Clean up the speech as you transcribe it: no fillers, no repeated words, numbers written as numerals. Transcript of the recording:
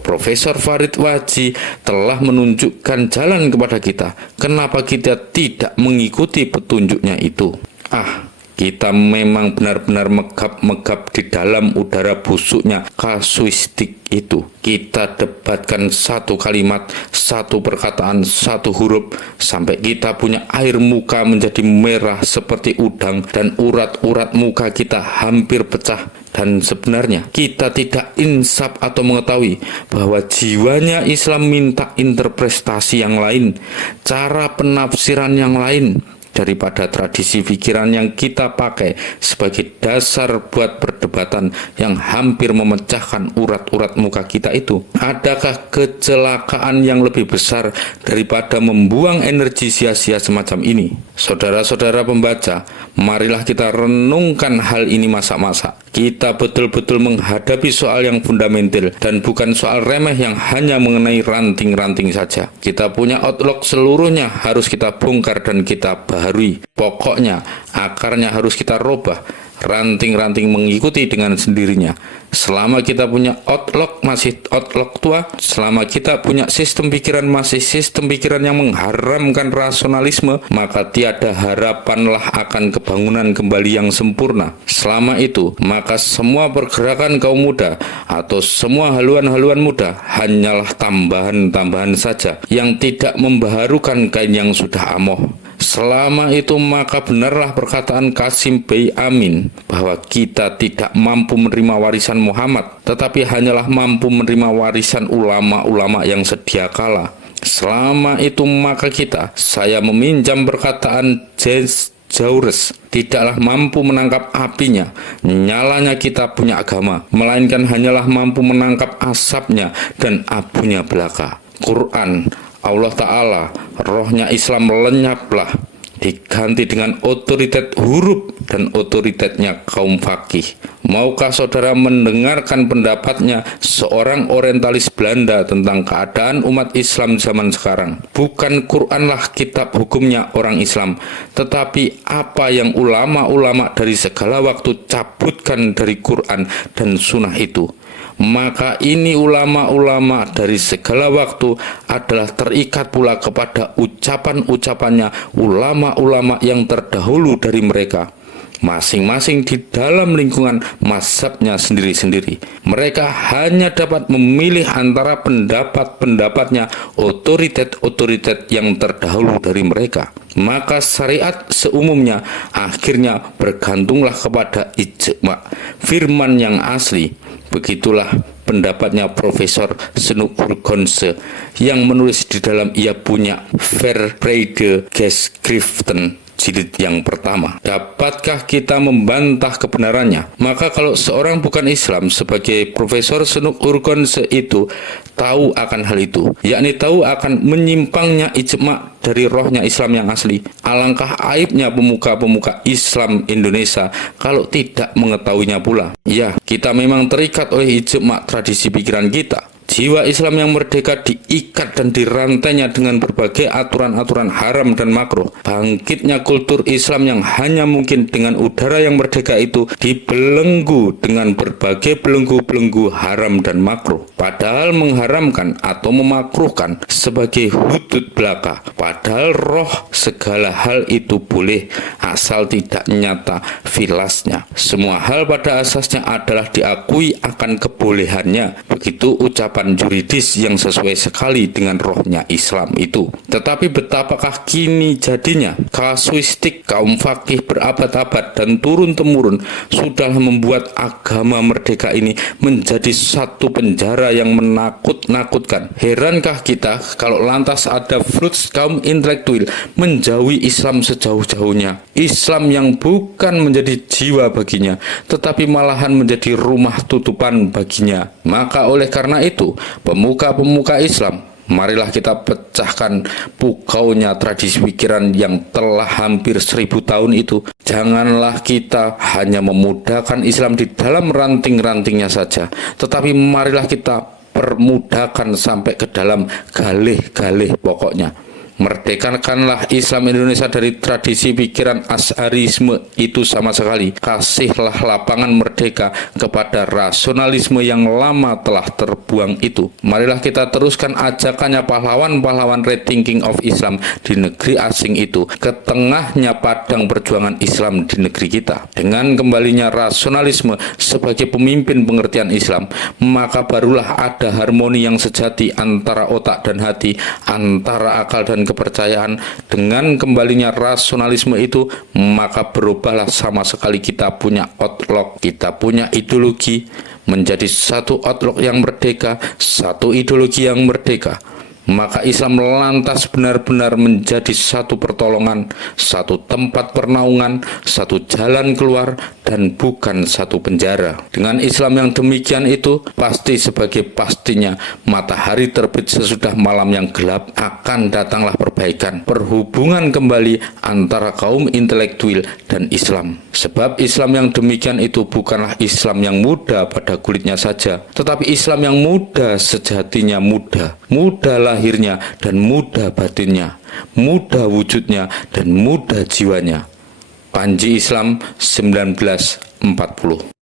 Profesor Farid Waji telah menunjukkan jalan kepada kita. Kenapa kita tidak mengikuti petunjuknya itu? Kita memang benar-benar megap-megap di dalam udara busuknya kasuistik itu. Kita debatkan satu kalimat, satu perkataan, satu huruf, sampai kita punya air muka menjadi merah seperti udang dan urat-urat muka kita hampir pecah. Dan sebenarnya kita tidak insaf atau mengetahui bahwa jiwanya Islam minta interpretasi yang lain, cara penafsiran yang lain daripada tradisi pikiran yang kita pakai sebagai dasar buat perdebatan yang hampir memecahkan urat-urat muka kita itu. Adakah kecelakaan yang lebih besar daripada membuang energi sia-sia semacam ini? Saudara-saudara pembaca, marilah kita renungkan hal ini masa-masa. Kita betul-betul menghadapi soal yang fundamental dan bukan soal remeh yang hanya mengenai ranting-ranting saja. Kita punya outlook seluruhnya harus kita bongkar dan kita baharui. Pokoknya akarnya harus kita robah. Ranting-ranting mengikuti dengan sendirinya. Selama kita punya outlook masih outlook tua, selama kita punya sistem pikiran masih sistem pikiran yang mengharamkan rasionalisme, maka tiada harapanlah akan kebangunan kembali yang sempurna. Selama itu, maka semua pergerakan kaum muda atau semua haluan-haluan muda hanyalah tambahan-tambahan saja yang tidak membaharukan kain yang sudah amoh. Selama itu maka benarlah perkataan Qasim Bey Amin bahwa kita tidak mampu menerima warisan Muhammad, tetapi hanyalah mampu menerima warisan ulama-ulama yang sedia kala. Selama itu maka kita, saya meminjam perkataan James Joures, tidaklah mampu menangkap apinya, nyalanya kita punya agama, melainkan hanyalah mampu menangkap asapnya dan abunya belaka. Quran, Allah Ta'ala, rohnya Islam lenyaplah, diganti dengan otoritas huruf dan otoritasnya kaum fakih. Maukah saudara mendengarkan pendapatnya seorang orientalis Belanda tentang keadaan umat Islam zaman sekarang? Bukan Quranlah kitab hukumnya orang Islam, tetapi apa yang ulama-ulama dari segala waktu cabutkan dari Quran dan sunnah itu. Maka ini ulama-ulama dari segala waktu adalah terikat pula kepada ucapan-ucapannya ulama-ulama yang terdahulu dari mereka, masing-masing di dalam lingkungan mazhabnya sendiri-sendiri. Mereka hanya dapat memilih antara pendapat-pendapatnya otoritas-otoritas yang terdahulu dari mereka. Maka syariat seumumnya akhirnya bergantunglah kepada ijma, firman yang asli. Begitulah pendapatnya Profesor Snoek Hurgonse yang menulis di dalam ia punya Verbreide Geschriften jilid yang pertama. Dapatkah kita membantah kebenarannya? Maka kalau seorang bukan Islam sebagai Profesor Snoek Hurgonse itu tahu akan hal itu, yakni tahu akan menyimpangnya ijma dari rohnya Islam yang asli, alangkah aibnya pemuka-pemuka Islam Indonesia kalau tidak mengetahuinya pula. Ya, kita memang terikat oleh ijma tradisi pikiran kita. Jiwa Islam yang merdeka diikat dan dirantainya dengan berbagai aturan-aturan haram dan makruh. Bangkitnya kultur Islam yang hanya mungkin dengan udara yang merdeka itu dibelenggu dengan berbagai belenggu-belenggu haram dan makruh. Padahal mengharamkan atau memakruhkan sebagai hudud belaka. Padahal roh segala hal itu boleh asal tidak nyata filasnya. Semua hal pada asasnya adalah diakui akan kebolehannya. Begitu ucapan juridis yang sesuai sekali dengan rohnya Islam itu. Tetapi betapakah kini jadinya? Kasuistik kaum fakih berabad-abad dan turun-temurun sudah membuat agama merdeka ini menjadi satu penjara yang menakut-nakutkan. Herankah kita kalau lantas ada fruits kaum intelektual menjauhi Islam sejauh-jauhnya? Islam yang bukan menjadi jiwa baginya, tetapi malahan menjadi rumah tutupan baginya. Maka oleh karena itu, pemuka-pemuka Islam, marilah kita pecahkan pukaunya tradisi pikiran yang telah hampir 1000 tahun itu. Janganlah kita hanya memudahkan Islam di dalam ranting-rantingnya saja, tetapi marilah kita permudahkan sampai ke dalam galih-galih pokoknya. Merdekakanlah Islam Indonesia dari tradisi pikiran Asy'arisme itu sama sekali. Kasihlah lapangan merdeka kepada rasionalisme yang lama telah terbuang itu. Marilah kita teruskan ajakannya pahlawan-pahlawan rethinking of Islam di negeri asing itu ke tengahnya padang perjuangan Islam di negeri kita. Dengan kembalinya rasionalisme sebagai pemimpin pengertian Islam, maka barulah ada harmoni yang sejati antara otak dan hati, antara akal dan kepercayaan. Dengan kembalinya rasionalisme itu, maka berubahlah sama sekali kita punya outlook, kita punya ideologi menjadi satu outlook yang merdeka, satu ideologi yang merdeka. Maka Islam lantas benar-benar menjadi satu pertolongan, satu tempat pernaungan, satu jalan keluar, dan bukan satu penjara. Dengan Islam yang demikian itu, pasti sebagai pastinya matahari terbit sesudah malam yang gelap, akan datanglah perbaikan, perhubungan kembali antara kaum intelektual dan Islam. Sebab Islam yang demikian itu bukanlah Islam yang muda pada kulitnya saja, tetapi Islam yang muda sejatinya muda. Muda lahirnya dan muda batinnya, muda wujudnya dan muda jiwanya. Panji Islam 1940.